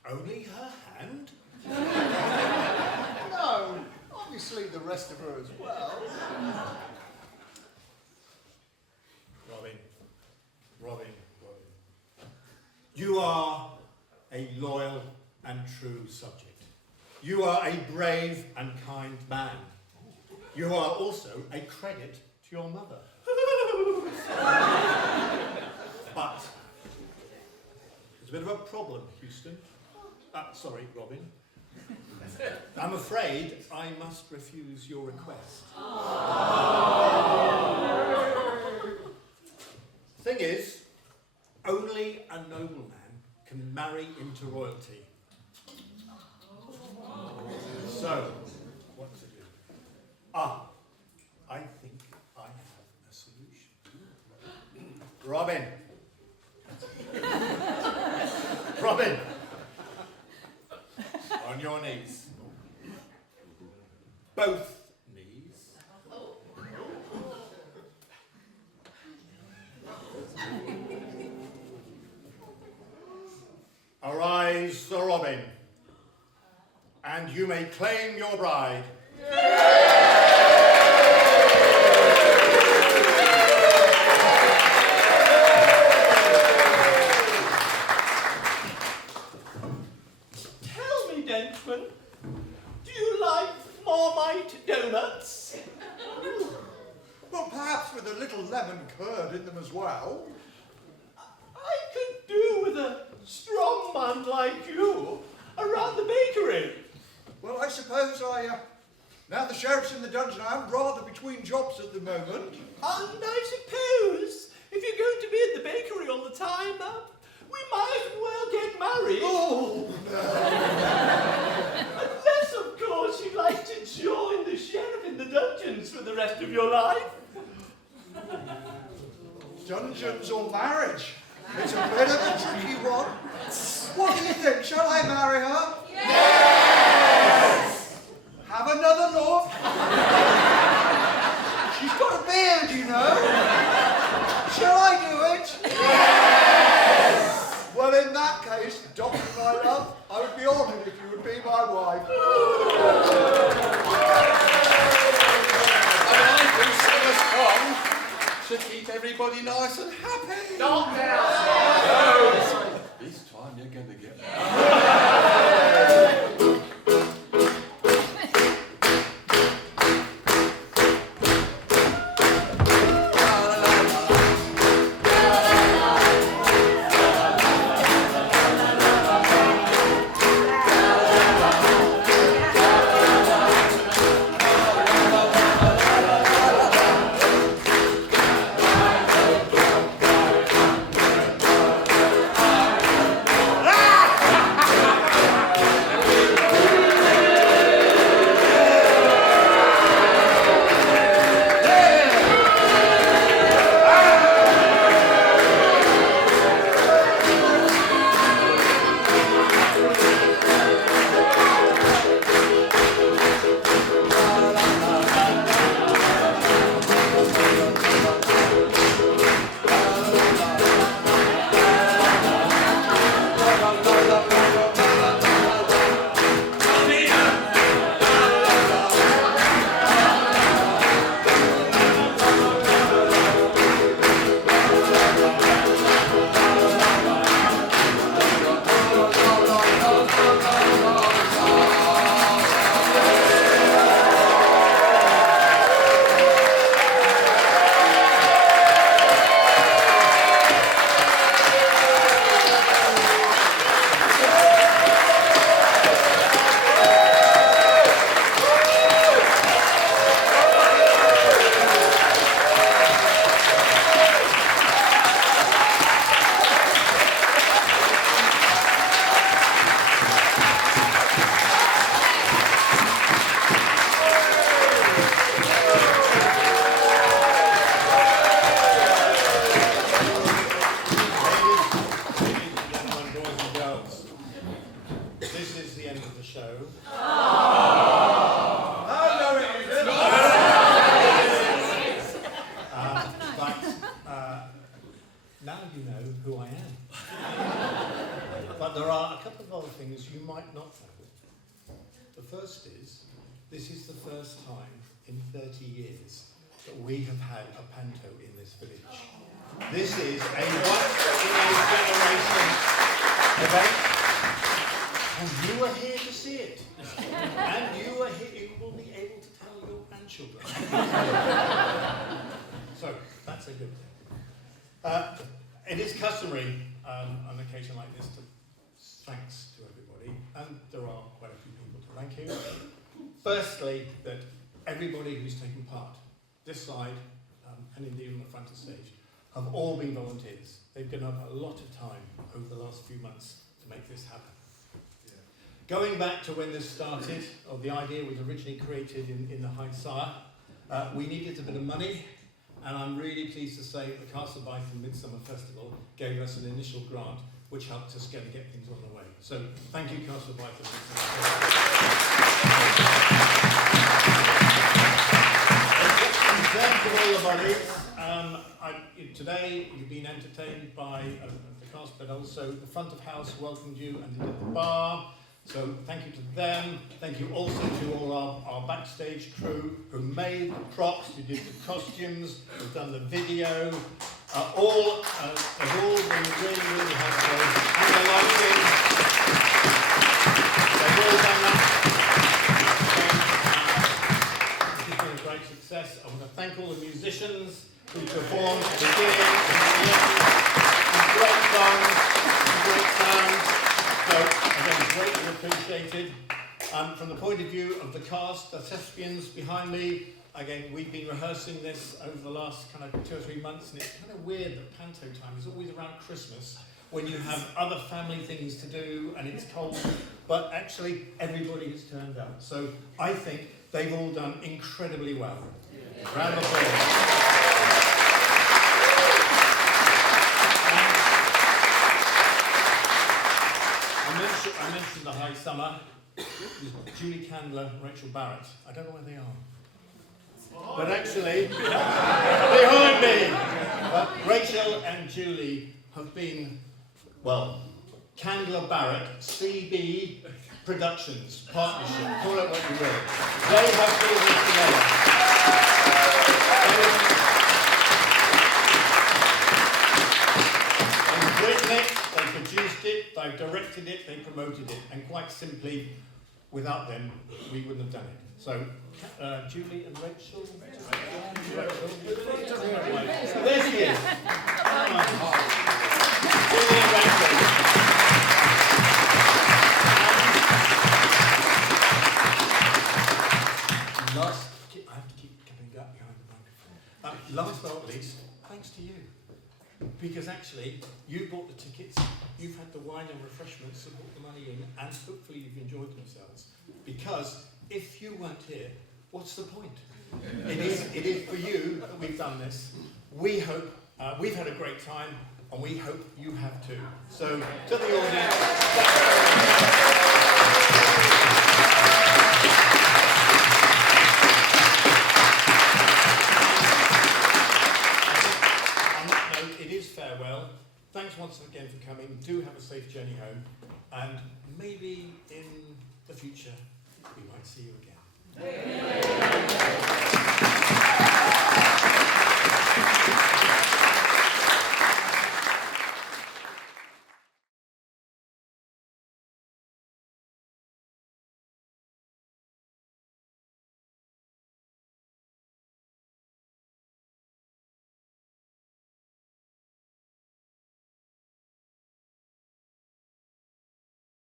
Only her hand? No, I'm obviously the rest of her as well. Robin. You are a loyal and true subject. You are a brave and kind man. You are also a credit to your mother. But there's a bit of a problem, Houston. Sorry, Robin. I'm afraid I must refuse your request. Thing is, only a nobleman can marry into royalty. So, what to do? I think I have a solution. Robin. Robin. On your knees. Both knees. Arise, Sir Robin, and you may claim your bride. Tell me, Denchman, do you like Marmite donuts? Well, perhaps with a little lemon curd in them as well. I could do with a strong man like you around the bakery. Well, I suppose now the sheriff's in the dungeon, I'm rather between jobs at the moment. And I suppose if you're going to be at the bakery all the time, we might as well get married. Oh, no. Unless, of course, you'd like to join the sheriff in the dungeons for the rest of your life. Dungeons or marriage? It's a bit of a tricky one. What do you think? Shall I marry her? Yes! Have another look? She's got a beard, you know. Shall I do it? Yes! Well, in that case, Doctor, my love, I would be honoured if you would be my wife. And I do sing a song to keep everybody nice and happy. Not now. This time you're going to get But there are a couple of other things you might not know. The first is this is the first time in 30 years that we have had a panto in this village. This is a once-in-a-generation event, and you are here to see it. And you are here, you will be able to tell your grandchildren. So, that's a good thing. It is customary on an occasion like this to thanks to everybody, and there are quite a few people to thank you. Firstly, that everybody who's taken part, this side and indeed on the front of stage, have all been volunteers. They've given up a lot of time over the last few months to make this happen. Going back to when this started, or the idea was originally created in the High Sire, we needed a bit of money, and I'm really pleased to say that the Castle Bytham Midsummer Festival gave us an initial grant which helped us get things on the way. So thank you, Castle Bytham. In terms of all the bodies, today you've been entertained by the cast, but also the front of house welcomed you and did the bar. So thank you to them. Thank you also to all our backstage crew who made the props, who did the costumes, who've done the video. Have all been really, really helpful. And the lighting. They've all done that. It's been a great success. I want to thank all the musicians who performed at the beginning, some great songs, some great sounds. So, again, greatly appreciated. From the point of view of the cast, the thespians behind me, again, we've been rehearsing this over the last kind of 2 or 3 months, and it's kind of weird that panto time is always around Christmas when you have other family things to do and it's cold, but actually everybody has turned up. So I think they've all done incredibly well. Round of applause. I mentioned the High Summer. Julie Candler, Rachel Barrett. I don't know where they are. But actually, behind me, Rachel and Julie have been, well, Candler Barrett, CB Productions, Partnership, call it what you will. They have pulled this together. They've written it, they've produced it, they've directed it, they promoted it, and quite simply, without them, we wouldn't have done it. So, Julie and Rachel. There she is. Julie and Rachel. I have to keep coming up behind the microphone. Last but not least, thanks to you. Because actually, you bought the tickets, you've had the wine and refreshments and put the money in, and hopefully you've enjoyed themselves. Because if you weren't here, what's the point? It is for you that we've done this. We hope, we've had a great time, and we hope you have too. So, to the audience, on that note, it is farewell. Thanks once again for coming. Do have a safe journey home, and maybe in the future, we might see you again.